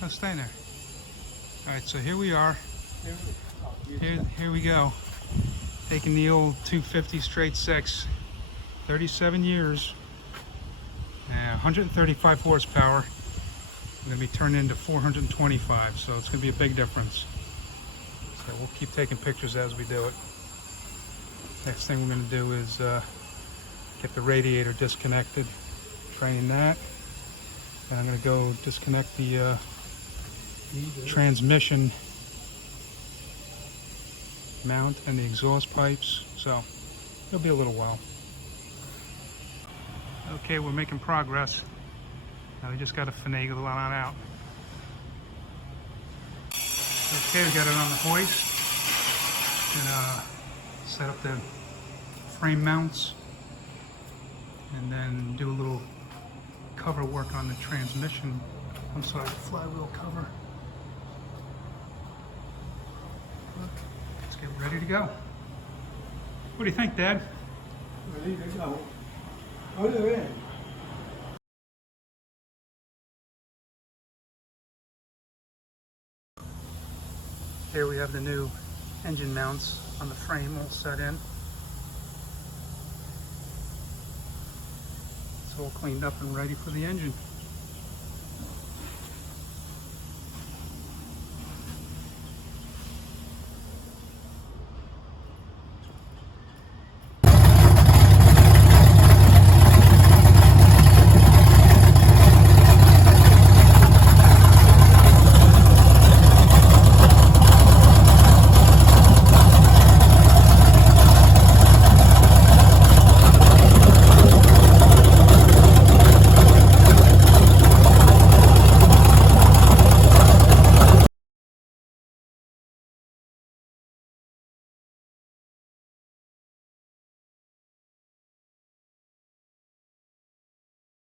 Oh, stay there. All right, so here we are. Here we go. Taking the old 250 straight six, 37 years, 135 horsepower. Going to be turned into 425, so it's going to be a big difference. So we'll keep taking pictures as we do it. Next thing we're going to do is get the radiator disconnected, drain that, and I'm going to go disconnect the transmission mount and the exhaust pipes, so it'll be a little while. Okay, we're making progress. Now we just got to finagle it on out. Okay, we got it on the hoist. And set up the frame mounts, and then do a little cover work on the transmission. I'm sorry, the flywheel cover. Let's get ready to go. What do you think, Dad? Ready to go. Put it in. Here we have the new engine mounts on the frame all set in. It's all cleaned up and ready for the engine.